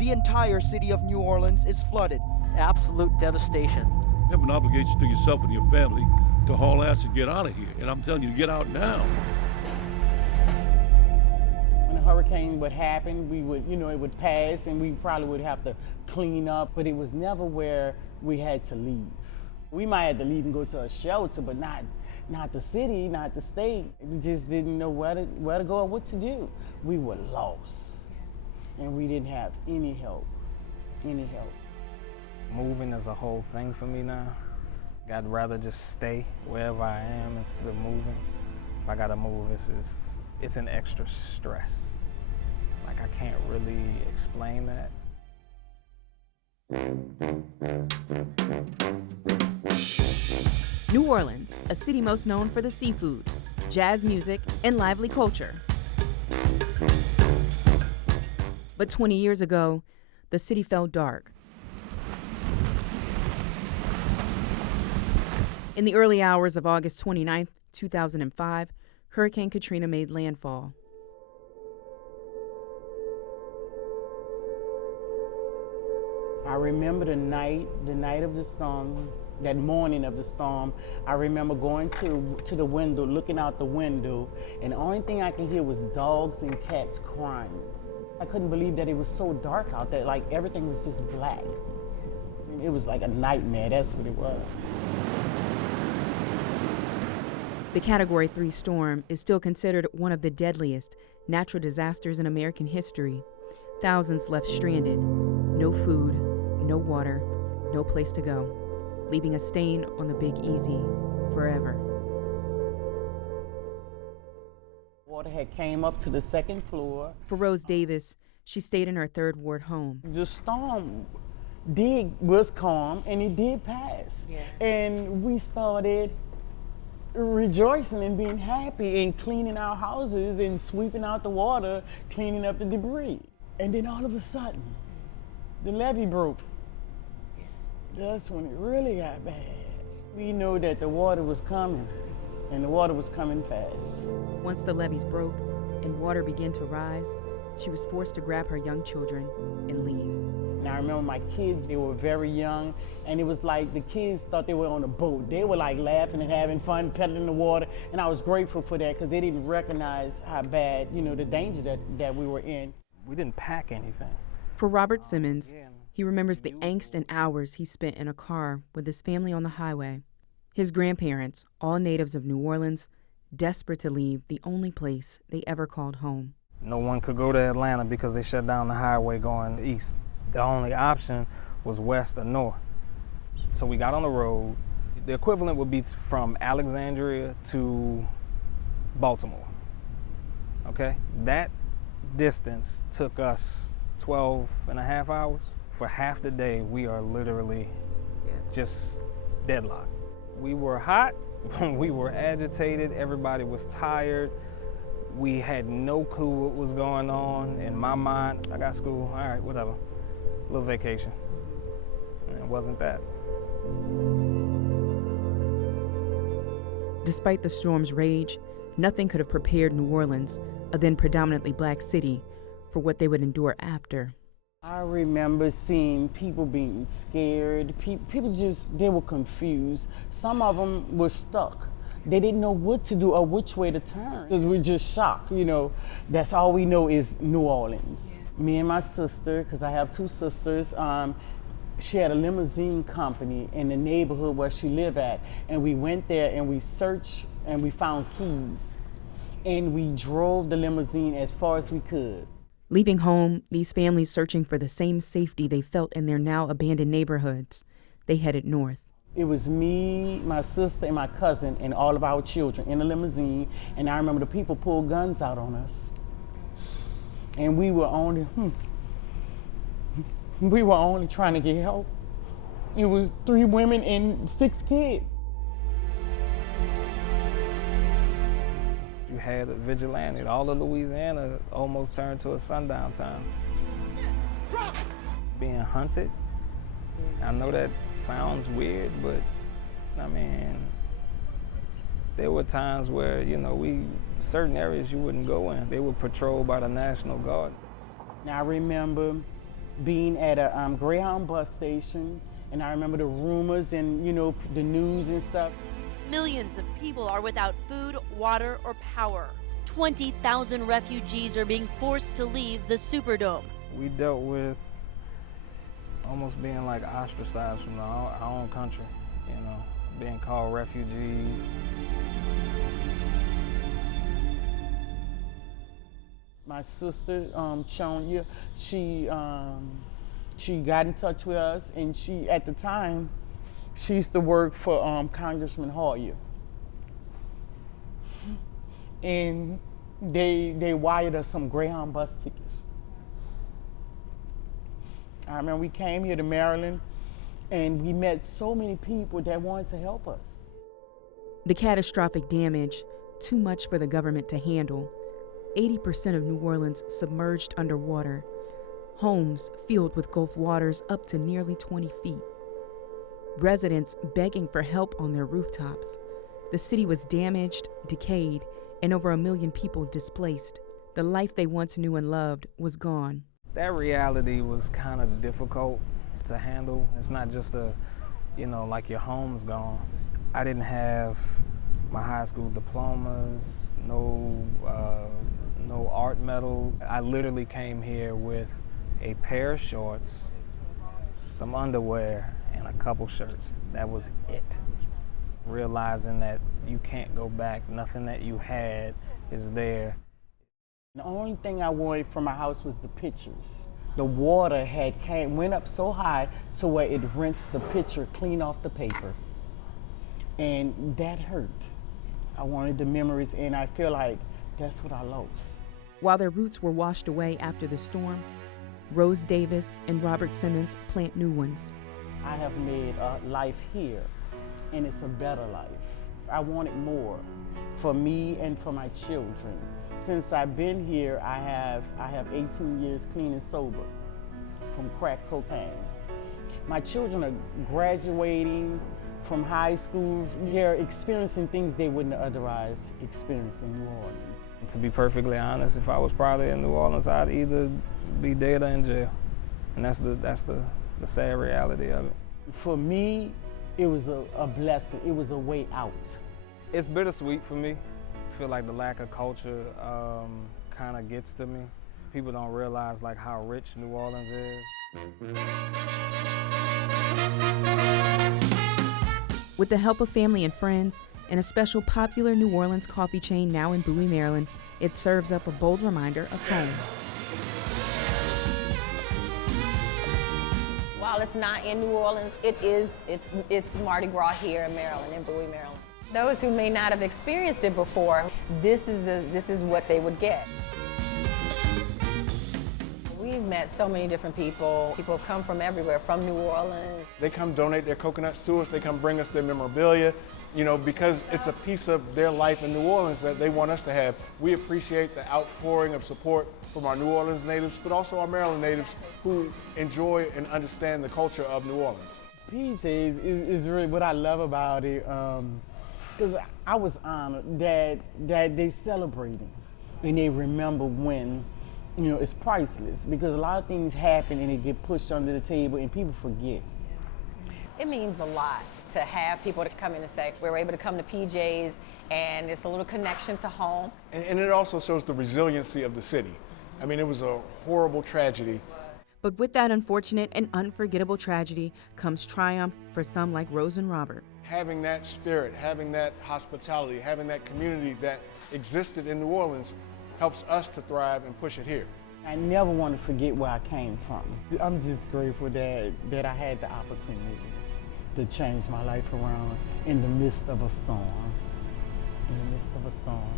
the entire city of New Orleans is flooded. Absolute devastation. You have an obligation to yourself and your family to haul ass and get out of here. And I'm telling you to get out now. When a hurricane would happen, we would, it would pass and we probably would have to clean up, but it was never where we had to leave. We might have to leave and go to a shelter, but not the city, not the state. We just didn't know where to go or what to do. We were lost and we didn't have any help. Moving is a whole thing for me now. I'd rather just stay wherever I am instead of moving. If I gotta move, it's an extra stress. Like, I can't really explain that. New Orleans, a city most known for the seafood, jazz music, and lively culture. But 20 years ago, the city fell dark. In the early hours of August 29, 2005, Hurricane Katrina made landfall. I remember the night of the storm, that morning of the storm. I remember going to the window, looking out the window, and the only thing I could hear was dogs and cats crying. I couldn't believe that it was so dark out there, like everything was just black. It was like a nightmare, that's what it was. The Category 3 storm is still considered one of the deadliest natural disasters in American history. Thousands left stranded, no food, no water, no place to go, leaving a stain on the Big Easy forever. Water had came up to the second floor. For Rose Davis, she stayed in her third ward home. The storm was calm and it did pass. Yeah. And we started rejoicing and being happy and cleaning our houses and sweeping out the water, cleaning up the debris. And then all of a sudden, the levee broke. That's when it really got bad. We knew that the water was coming, and the water was coming fast. Once the levees broke and water began to rise, she was forced to grab her young children and leave. And I remember my kids, they were very young, and it was like the kids thought they were on a boat. They were like laughing and having fun, pedaling the water, and I was grateful for that because they didn't recognize how bad, the danger that we were in. We didn't pack anything. For Robert Simmons, he remembers the angst and hours he spent in a car with his family on the highway. His grandparents, all natives of New Orleans, desperate to leave the only place they ever called home. No one could go to Atlanta because they shut down the highway going east. The only option was west or north. So we got on the road. The equivalent would be from Alexandria to Baltimore, okay? That distance took us 12 and a half hours. For half the day, we are literally just deadlocked. We were hot, we were agitated, everybody was tired. We had no clue what was going on. In my mind, I got school, all right, whatever. A little vacation. And it wasn't that. Despite the storm's rage, nothing could have prepared New Orleans, a then predominantly black city, for what they would endure after. I remember seeing people being scared. People they were confused. Some of them were stuck. They didn't know what to do or which way to turn. Because we're just shocked, That's all we know is New Orleans. Me and my sister, because I have two sisters, she had a limousine company in the neighborhood where she lived at. And we went there and we searched and we found keys. And we drove the limousine as far as we could. Leaving home, these families searching for the same safety they felt in their now abandoned neighborhoods, they headed north. It was me, my sister, and my cousin, and all of our children in the limousine. And I remember the people pulled guns out on us. And we were only trying to get help. It was 3 women and 6 kids. You had a vigilante. All of Louisiana almost turned to a sundown town. Being hunted. I know that sounds weird, but I mean, there were times where, certain areas you wouldn't go in. They were patrolled by the National Guard. Now I remember being at a Greyhound bus station, and I remember the rumors and, you know, the news and stuff. Millions of people are without food, water, or power. 20,000 refugees are being forced to leave the Superdome. We dealt with almost being like ostracized from our own country, you know, being called refugees. My sister, Chonya, she got in touch with us, and she, at the time, she used to work for Congressman Hoyer. And they wired us some Greyhound bus tickets. I remember we came here to Maryland, and we met so many people that wanted to help us. The catastrophic damage, too much for the government to handle. 80% of New Orleans submerged underwater. Homes filled with Gulf waters up to nearly 20 feet. Residents begging for help on their rooftops. The city was damaged, decayed, and over 1 million people displaced. The life they once knew and loved was gone. That reality was kind of difficult to handle. It's not just you know, like your home's gone. I didn't have my high school diplomas, no art medals. I literally came here with a pair of shorts, some underwear, and a couple shirts. That was it. Realizing that you can't go back, nothing that you had is there. The only thing I wanted from my house was the pictures. The water went up so high to where it rinsed the picture clean off the paper. And that hurt. I wanted the memories, and I feel like that's what I lost. While their roots were washed away after the storm, Rose Davis and Robert Simmons plant new ones. I have made a life here, and it's a better life. I wanted more for me and for my children. Since I've been here, I have 18 years clean and sober from crack cocaine. My children are graduating from high school. They're experiencing things they wouldn't otherwise experience in New Orleans. To be perfectly honest, if I was probably in New Orleans, I'd either be dead or in jail. And that's the sad reality of it. For me, it was a blessing. It was a way out. It's bittersweet for me. I feel like the lack of culture kind of gets to me. People don't realize like how rich New Orleans is. With the help of family and friends, and a special popular New Orleans coffee chain now in Bowie, Maryland, it serves up a bold reminder of home. While it's not in New Orleans, it's Mardi Gras here in Maryland, in Bowie, Maryland. Those who may not have experienced it before, this is what they would get. We've met so many different people. People have come from everywhere, from New Orleans. They come donate their coconuts to us. They come bring us their memorabilia, you know, because it's a piece of their life in New Orleans that they want us to have. We appreciate the outpouring of support from our New Orleans natives, but also our Maryland natives who enjoy and understand the culture of New Orleans. PJs is really what I love about it, because I was honored that they celebrating and they remember when. You know, it's priceless because a lot of things happen and they get pushed under the table and people forget. It means a lot to have people to come in and say, we're able to come to PJ's and it's a little connection to home. And it also shows the resiliency of the city. I mean, it was a horrible tragedy. But with that unfortunate and unforgettable tragedy comes triumph for some like Rose and Robert. Having that spirit, having that hospitality, having that community that existed in New Orleans helps us to thrive and push it here. I never want to forget where I came from. I'm just grateful that I had the opportunity to change my life around in the midst of a storm. In the midst of a storm.